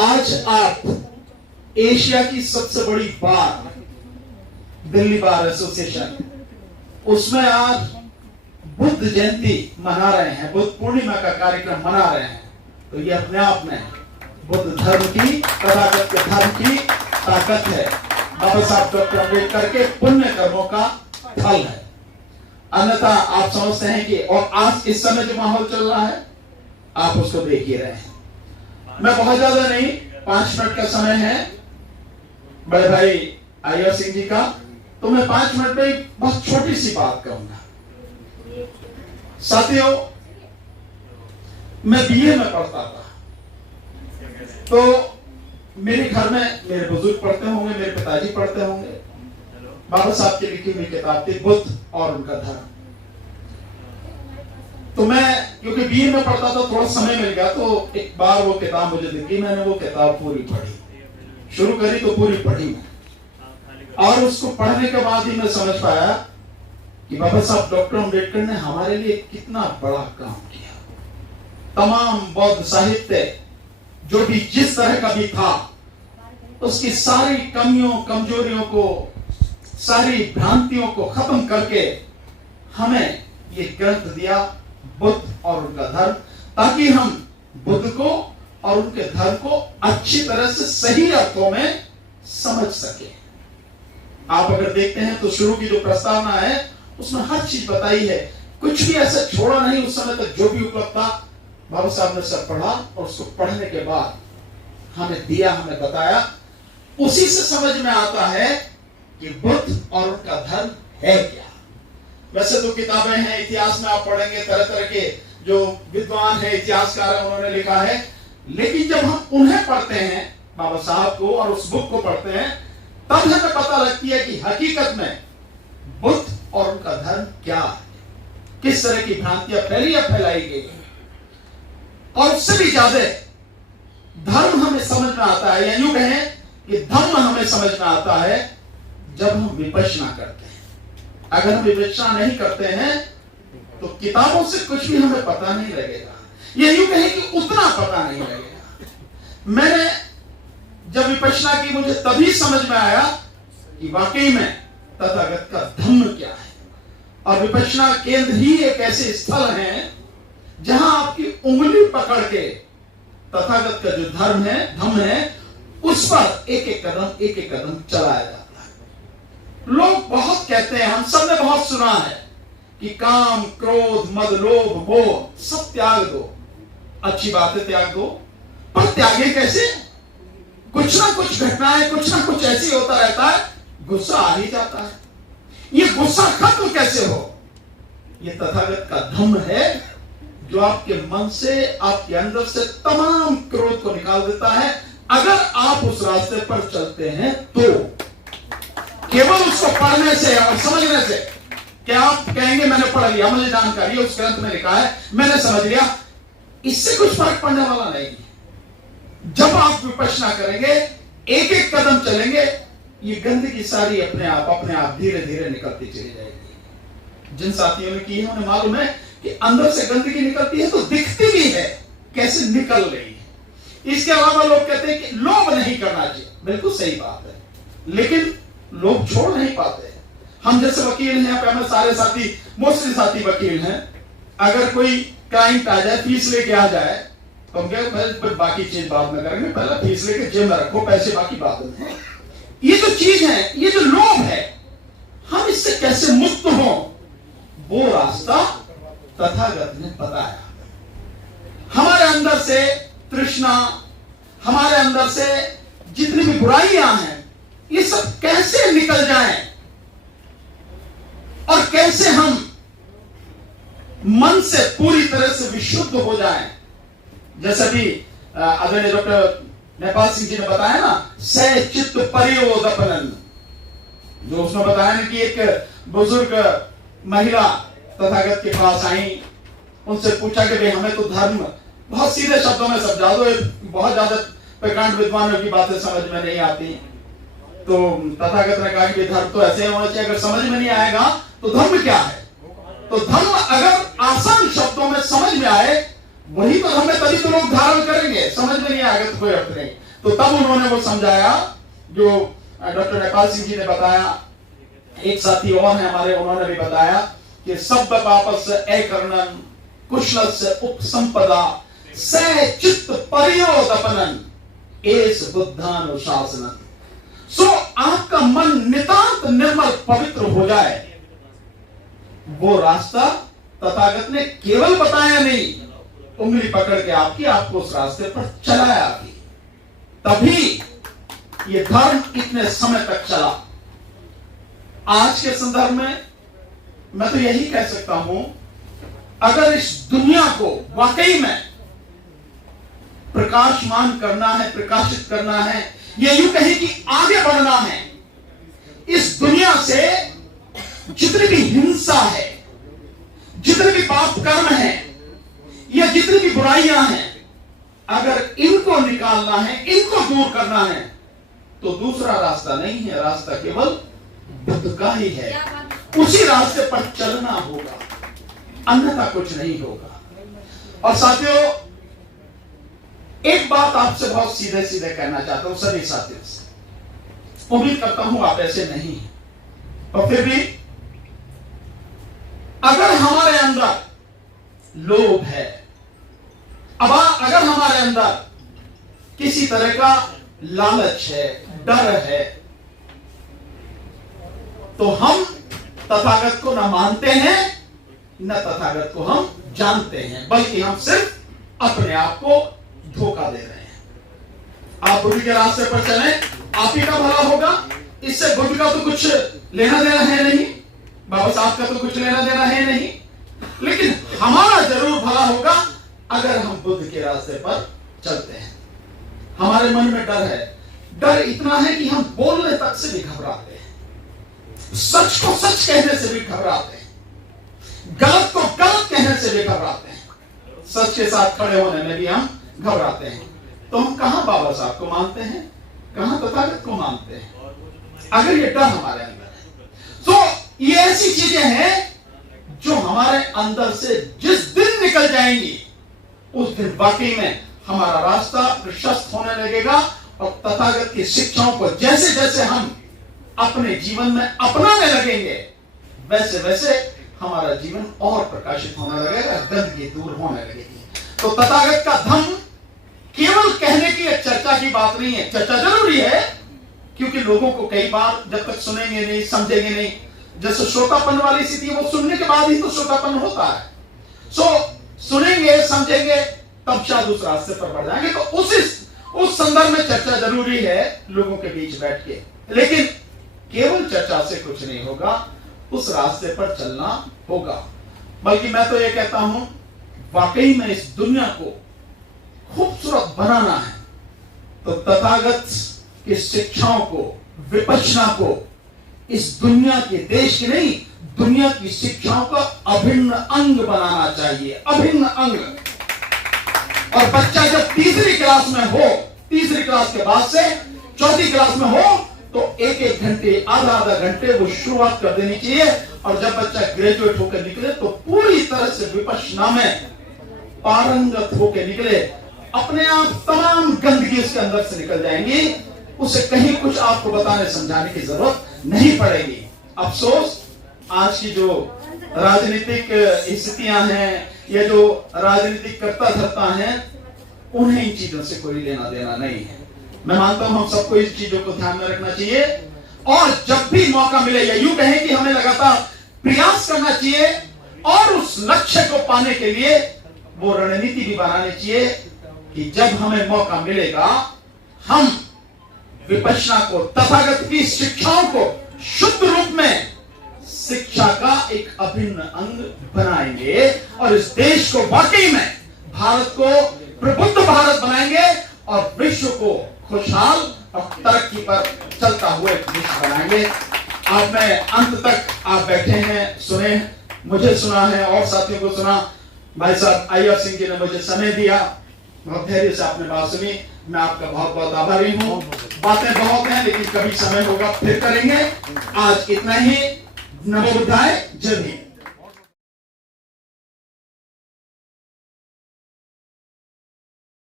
आज आप एशिया की सबसे बड़ी बार, दिल्ली बार एसोसिएशन, उसमें आज बुद्ध जयंती मना रहे हैं, बुद्ध पूर्णिमा का कार्यक्रम मना रहे हैं। तो ये अपने आप में बुद्ध धर्म की, तथागत के धर्म की ताकत है। बाबा साहब डॉक्टर अम्बेडकर के पुण्य कर्मों का फल है। अन्यथा आप समझते हैं कि, और आज इस समय जो माहौल चल रहा है आप उसको देख ही रहे हैं। मैं बहुत ज्यादा नहीं, 5 मिनट का समय है बड़े भाई अय्यर सिंह जी का, तो मैं 5 मिनट में बहुत छोटी सी बात कहूंगा। साथियों, मैं बीए में पढ़ता था, तो मेरे घर में मेरे बुजुर्ग पढ़ते होंगे, मेरे पिताजी पढ़ते होंगे, बाबा साहब की लिखी हुई किताब थी बुद्ध और उनका धर्म। तो मैं क्योंकि बीए में पढ़ता था, थोड़ा समय मिल गया, तो एक बार वो किताब मुझे दिखी, मैंने वो किताब पूरी पढ़ी, शुरू करी तो पूरी पढ़ी मैं, और उसको पढ़ने के बाद ही मैं समझ पाया कि बाबा साहब डॉक्टर अम्बेडकर ने हमारे लिए कितना बड़ा काम किया। तमाम बौद्ध साहित्य जो भी जिस तरह का भी था, उसकी सारी कमियों, कमजोरियों को, सारी भ्रांतियों को खत्म करके हमें ये ग्रंथ दिया, बुद्ध और उनका धर्म, ताकि हम बुद्ध को और उनके धर्म को अच्छी तरह से सही अर्थों में समझ सके। आप अगर देखते हैं तो शुरू की जो प्रस्तावना है उसमें हर चीज बताई है, कुछ भी ऐसा छोड़ा नहीं। उस समय तक जो भी उपलब्ध था बाबा साहब ने सब पढ़ा, और उसको पढ़ने के बाद हमें दिया, हमें बताया। उसी से समझ में आता है कि बुद्ध और उनका धर्म है क्या। वैसे तो किताबें हैं, इतिहास में आप पढ़ेंगे तरह तरह के जो विद्वान है, इतिहासकार है, उन्होंने लिखा है, लेकिन जब हम उन्हें पढ़ते हैं, बाबा साहब को और उस बुक को पढ़ते हैं, तब हमें पता लगती है कि हकीकत में बुद्ध और उनका धर्म क्या है, किस तरह की भ्रांतियां फैली या फैलाई गई है। और उससे भी ज्यादा धर्म हमें समझ में आता है, या यूं कहें कि धर्म हमें समझ में आता है जब हम विपश्यना करते हैं। अगर हम विवेचना नहीं करते हैं तो किताबों से कुछ भी हमें पता नहीं लगेगा, या यूं कहें कि उतना पता नहीं लगेगा। मैंने जब विपश्यना की, मुझे तभी समझ में आया कि वाकई में तथागत का धम्म क्या है। और विपश्यना केंद्र ही एक ऐसे स्थल है जहां आपकी उंगली पकड़ के तथागत का जो धर्म है, धम्म है, उस पर एक एक कदम चलाया जाता है। लोग बहुत कहते हैं, हम सब ने बहुत सुना है कि काम, क्रोध, मद, लोभ, मोह सब त्याग दो। अच्छी बात है, त्याग दो, पर त्यागे कैसे? कुछ ना कुछ घटनाएं, कुछ ना कुछ ऐसी होता रहता है, गुस्सा आ ही जाता है। ये गुस्सा खत्म कैसे हो? ये तथागत का धम्म है जो आपके मन से, आपके अंदर से तमाम क्रोध को निकाल देता है, अगर आप उस रास्ते पर चलते हैं तो। केवल उसको पढ़ने से और समझने से, क्या आप कहेंगे मैंने पढ़ लिया, मुझे जानकारी है, उस ग्रंथ में लिखा है, मैंने समझ लिया, इससे कुछ फर्क पड़ने वाला नहीं है। जब आप विपश्यना करेंगे, एक एक कदम चलेंगे, ये गंदगी सारी अपने आप धीरे धीरे निकलती चली जाएगी। जिन साथियों ने की है उन्हें मालूम है कि अंदर से गंदगी निकलती है तो दिखती भी है कैसे निकल रही है। इसके अलावा लोग कहते हैं कि लोभ नहीं करना चाहिए, बिल्कुल सही बात है, लेकिन लोग छोड़ नहीं पाते। हम जैसे वकील हैं, हमें सारे साथी, मोस्टली साथी वकील हैं, अगर कोई क्लाइंट आ जाए, फीस लेके आ जाए, तो हम कहते बाकी चीज बाद में करेंगे, पहले फीस लेके जेब में रखो, पैसे बाकी बाद में। ये जो चीज है, ये जो लोभ है, हम इससे कैसे मुक्त हो, वो रास्ता तथागत ने बताया। हमारे अंदर से तृष्णा, हमारे अंदर से जितनी भी बुराइयां हैं, ये सब कैसे निकल जाएं, और कैसे हम मन से पूरी तरह से विशुद्ध हो जाएं। जैसा कि आदरणीय डॉक्टर नेपाल सिंह जी ने बताया ना, सह चित्त परियोदपनन, जो उसने बताया ना कि एक बुजुर्ग महिला तथागत के पास आई, उनसे पूछा कि भाई हमें तो धर्म बहुत सीधे शब्दों में समझा दो, बहुत ज्यादा प्रकांड विद्वानों की बातें समझ में नहीं आती। तो तथागत ने कहा कि धर्म तो ऐसे होना चाहिए, अगर समझ में नहीं आएगा तो धर्म क्या है? तो धर्म अगर आसान शब्दों में समझ में आए, वही तो हमें, तभी तो लोग धारण करेंगे। समझ में नहीं आएगा तो कोई अर्थ नहीं। तो तब उन्होंने वो समझाया जो डॉक्टर नेपाल सिंह जी ने बताया, एक साथी और है हमारे, उन्होंने भी बताया कि सब वापस एकर्णन कुशलस्य उपसंपदा से चित्त परियोदपनन एस बुद्धानुशासनन। सो आपका मन नितांत निर्मल पवित्र हो जाए, वो रास्ता तथागत ने केवल बताया नहीं, उंगली पकड़ के आपको उस रास्ते पर चलाया भी, तभी ये धर्म इतने समय तक चला। आज के संदर्भ में मैं तो यही कह सकता हूं, अगर इस दुनिया को वाकई में प्रकाशमान करना है, प्रकाशित करना है, ये यूं कहें कि आगे बढ़ना है, इस दुनिया से जितनी भी हिंसा है, जितने भी पाप कर्म है, या जितनी भी बुराइयां हैं, अगर इनको निकालना है, इनको दूर करना है, तो दूसरा रास्ता नहीं है, रास्ता केवल बुद्ध का ही है। उसी रास्ते पर चलना होगा, अन्यथा कुछ नहीं होगा। और साथियों, एक बात आपसे बहुत सीधे सीधे कहना चाहता हूं सभी साथियों से, उम्मीद करता हूं आप ऐसे नहीं हैं, और फिर भी अगर हमारे अंदर लोभ है, अब अगर हमारे अंदर किसी तरह का लालच है, डर है, तो हम तथागत को न मानते हैं, न तथागत को हम जानते हैं, बल्कि हम सिर्फ अपने आप को धोखा दे रहे हैं। आप बुद्धि के रास्ते पर चलें, आप ही का भला होगा, इससे बुद्धि का तो कुछ लेना देना है नहीं, बाबा साहब का तो कुछ लेना देना है नहीं, लेकिन हमारा जरूर भला होगा अगर हम बुद्ध के रास्ते पर चलते हैं। हमारे मन में डर है, डर इतना है कि हम बोलने तक से भी घबराते हैं, सच को सच कहने से भी घबराते हैं, गलत को गलत कहने से भी घबराते हैं, सच के साथ खड़े होने में भी हम घबराते हैं। तो हम कहां बाबा साहब को मानते हैं, कहां तथागत को मानते हैं, अगर ये डर हमारे अंदर है। तो ये ऐसी चीजें हैं जो हमारे अंदर से जिस दिन निकल जाएंगी, उस दिन वाकई में हमारा रास्ता प्रशस्त होने लगेगा, और तथागत की शिक्षाओं को जैसे जैसे हम अपने जीवन में अपनाने लगेंगे, वैसे वैसे हमारा जीवन और प्रकाशित होने लगेगा, गंदगी दूर होने लगेगी। तो तथागत का धम्म केवल कहने की चर्चा की बात नहीं है, चर्चा जरूरी है, क्योंकि लोगों को कई बार जब तक सुनेंगे नहीं, समझेंगे नहीं, जैसे श्रोतापन वाली स्थिति, वो सुनने के बाद ही तो श्रोतापन होता है। सुनेंगे, समझेंगे, तब शायद उस रास्ते पर बढ़ जाएंगे। तो उस संदर्भ में चर्चा जरूरी है लोगों के बीच बैठ के, लेकिन केवल चर्चा से कुछ नहीं होगा, उस रास्ते पर चलना होगा। बल्कि मैं तो ये कहता हूं, वाकई में इस दुनिया को खूबसूरत बनाना है, तो तथागत की शिक्षाओं को, विपश्यना को इस दुनिया के, देश की नहीं, दुनिया की शिक्षाओं का अभिन्न अंग बनाना चाहिए, अभिन्न अंग। और बच्चा जब तीसरी क्लास में हो, तीसरी क्लास के बाद से चौथी क्लास में हो, तो एक एक घंटे, आधा आधा घंटे वो शुरुआत कर देनी चाहिए। और जब बच्चा ग्रेजुएट होकर निकले तो पूरी तरह से विपश्यना में पारंगत होकर निकले, अपने आप तमाम गंदगी उसके अंदर से निकल जाएंगी, उसे कहीं कुछ आपको बताने समझाने की जरूरत नहीं पड़ेगी। अफसोस, आज की जो राजनीतिक स्थितियां हैं, या जो राजनीतिक कर्ता धर्ता हैं, उन्हें इन चीजों से कोई लेना देना नहीं है। मैं मानता हूं हम सबको इस चीजों को ध्यान में रखना चाहिए, और जब भी मौका मिले, या यूं कहें कि हमें लगातार प्रयास करना चाहिए, और उस लक्ष्य को पाने के लिए वो रणनीति भी बनानी चाहिए कि जब हमें मौका मिलेगा, हम विपश्यना को, तथागत की शिक्षाओं को शुद्ध रूप में शिक्षा का एक अभिन्न अंग बनाएंगे, और इस देश को वाकई में, भारत को प्रबुद्ध भारत बनाएंगे, और विश्व को खुशहाल और तरक्की पर चलता हुआ एक विश्व बनाएंगे। आज मैं अंत तक आप बैठे हैं, सुने, मुझे सुना है और साथियों को सुना। भाई साहब अय्यर सिंह जी ने मुझे समय दिया, बहुत धैर्य से आपने बात सुनी, मैं आपका बहुत बहुत आभारी हूँ। बातें बहुत हैं, लेकिन कभी समय होगा फिर करेंगे। आज इतना ही। नमो बुद्धाय, जय भीम।